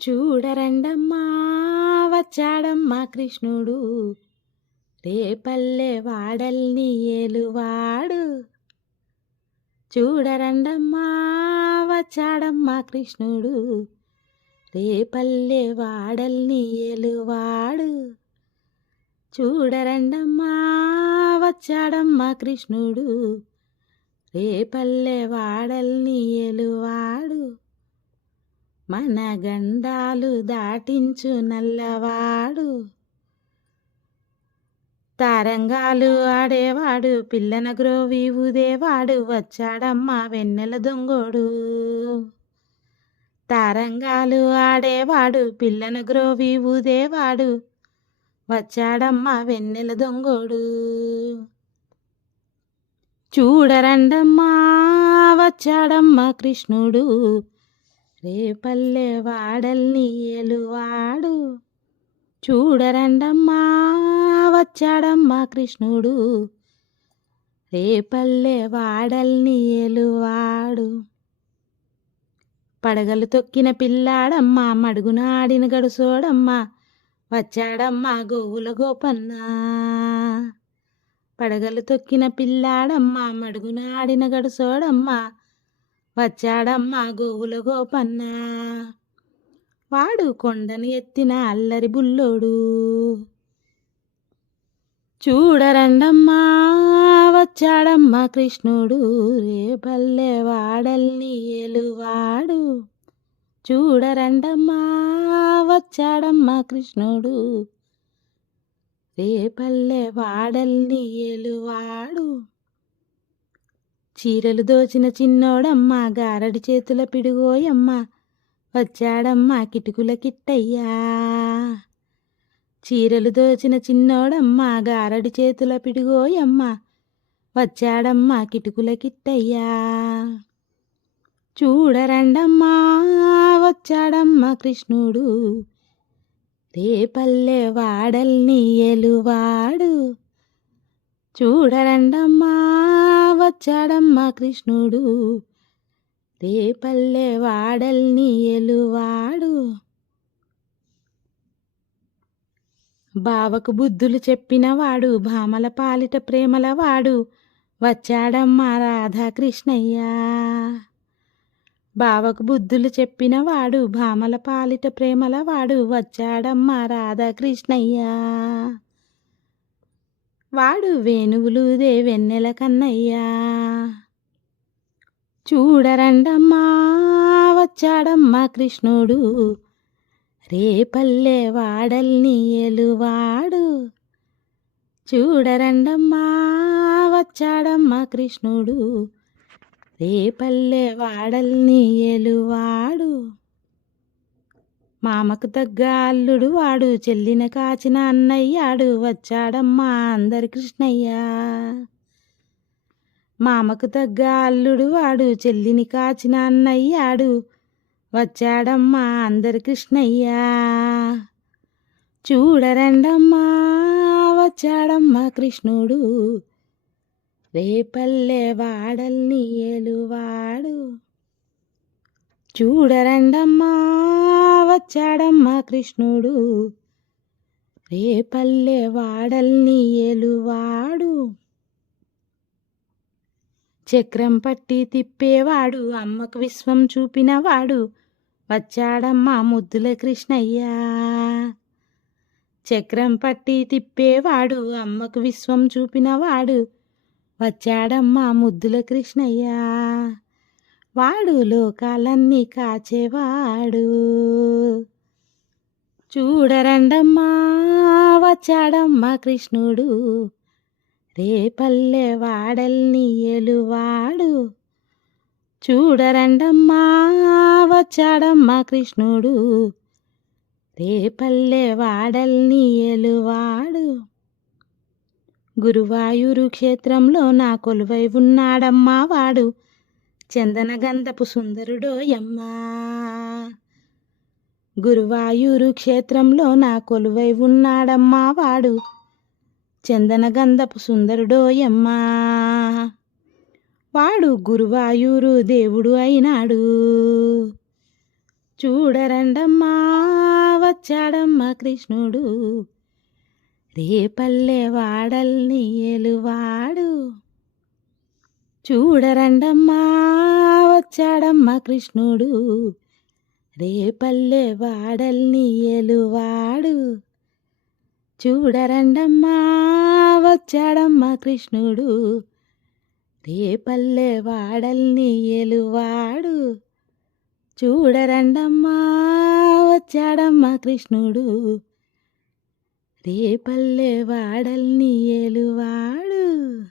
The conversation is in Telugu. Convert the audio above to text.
చూడరండమ్మా వచ్చాడమ్మా కృష్ణుడు, రేపల్లె వాడల్ని ఏలువాడు. చూడరండమ్మా వచ్చాడమ్మా కృష్ణుడు, రేపల్లె వాడల్ని ఏలువాడు. చూడరండమ్మా వచ్చాడమ్మా కృష్ణుడు, రేపల్లె వాడల్ని ఏలువాడు. మన గండాలు దాటించు నల్లవాడు, తారంగాలు ఆడేవాడు, పిల్లన గ్రోవి ఊదేవాడు, వచ్చాడమ్మా వెన్నెల దొంగోడు. తారంగాలు ఆడేవాడు, పిల్లన గ్రోవి ఊదేవాడు, వచ్చాడమ్మా వెన్నెల దొంగోడు. చూడరండమ్మా వచ్చాడమ్మా కృష్ణుడు, రేపల్లె వాడల్ని ఏలువాడు. చూడరండమ్మా వచ్చాడమ్మా కృష్ణుడు, రేపల్లె వాడల్ని ఏలువాడు. పడగలు తొక్కిన పిల్లాడమ్మా, మడుగున ఆడిన గడుసోడమ్మా, వచ్చాడమ్మా గోవుల గోపన్న. పడగలు తొక్కిన పిల్లాడమ్మా, మడుగున ఆడిన గడుసోడమ్మా, వచ్చాడమ్మా గోవుల గోపన్న. వాడు కొండను ఎత్తిన అల్లరి బుల్లోడు. చూడరండమ్మా వచ్చాడమ్మా కృష్ణుడు, రేపల్లె వాడల్ని ఏలువాడు. చూడరండమ్మా వచ్చాడమ్మా కృష్ణుడు, రేపల్లె వాడల్ని ఏలువాడు. చీరలు దోచిన చిన్నోడమ్మ, గారడి చేతుల పిడుగోయమ్మ, వచ్చాడమ్మా కిటుకుల కిట్టయ్యా. చీరలు దోచిన చిన్నోడమ్మ, గారడి చేతుల పిడుగోయమ్మ, వచ్చాడమ్మా కిటుకుల కిట్టయ్యా. చూడరండమ్మా వచ్చాడమ్మా కృష్ణుడు, రేపల్లె వాడల్ని ఏలువాడు. చూడరండమ్మా వచ్చాడమ్మా కృష్ణుడు, రేపల్లె వాడల్ని ఏలువాడు. బావకు బుద్ధులు చెప్పినవాడు, భామల పాలిట ప్రేమలవాడు, వచ్చాడమ్మా రాధాకృష్ణయ్య. బావకు బుద్ధులు చెప్పినవాడు, భామల పాలిట ప్రేమలవాడు, వచ్చాడమ్మా రాధాకృష్ణయ్య. వాడు వేణువులుదే వెన్నెల కన్నయ్యా. చూడరండమ్మా వచ్చాడమ్మా కృష్ణుడు, రేపల్లె వాడల్ని ఏలువాడు. చూడరండమ్మా వచ్చాడమ్మా కృష్ణుడు, రేపల్లె వాడల్ని ఏలువాడు. మామకు తగ్గ అల్లుడు వాడు, చెల్లిన కాచిన అన్నయ్యాడు, వచ్చాడమ్మా అందరి కృష్ణయ్య. మామకు తగ్గ అల్లుడు వాడు, చెల్లిని కాచిన అన్నయ్యాడు, వచ్చాడమ్మా అందరి కృష్ణయ్య. చూడరండమ్మా వచ్చాడమ్మా కృష్ణుడు, రేపల్లె వాడల్ని ఏలువాడు. చూడరండమ్మా వచ్చాడమ్మా కృష్ణుడు, రేపల్లె వాడల్ని ఏలువాడు. చక్రం పట్టి తిప్పేవాడు, అమ్మకు విశ్వం చూపినవాడు, వచ్చాడమ్మా ముద్దుల కృష్ణయ్య. చక్రం పట్టి తిప్పేవాడు, అమ్మకు విశ్వం చూపినవాడు, వచ్చాడమ్మా ముద్దుల కృష్ణయ్య. వాడు లోకాలన్నీ కాచేవాడు. చూడరండమ్మా వచ్చాడమ్మా కృష్ణుడు, రేపల్లె వాడల్ని ఏలువాడు. చూడరండమ్మా వచ్చాడమ్మా కృష్ణుడు, రేపల్లె వాడల్ని ఏలువాడు. గురువాయూరు క్షేత్రంలో నా కొలువై ఉన్నాడమ్మా వాడు, చందన గంధపు సుందరుడోయమ్మా. గురువాయూరు క్షేత్రంలో నా కొలువై ఉన్నాడమ్మా వాడు, చందన గంధపు సుందరుడోయమ్మా. వాడు గురువాయూరు దేవుడు అయినాడు. చూడరండమ్మా వచ్చాడమ్మా కృష్ణుడు రేపల్లె వాడల్ని ఏలువాడు. చూడరండమ్మా వచ్చాడమ్మా కృష్ణుడు రేపల్లె వాడల్ని ఏలువాడు. చూడరండమ్మా వచ్చాడమ్మా కృష్ణుడు రేపల్లె వాడల్ని ఏలువాడు. చూడరండమ్మా వచ్చాడమ్మా కృష్ణుడు రేపల్లె వాడల్ని ఏలువాడు.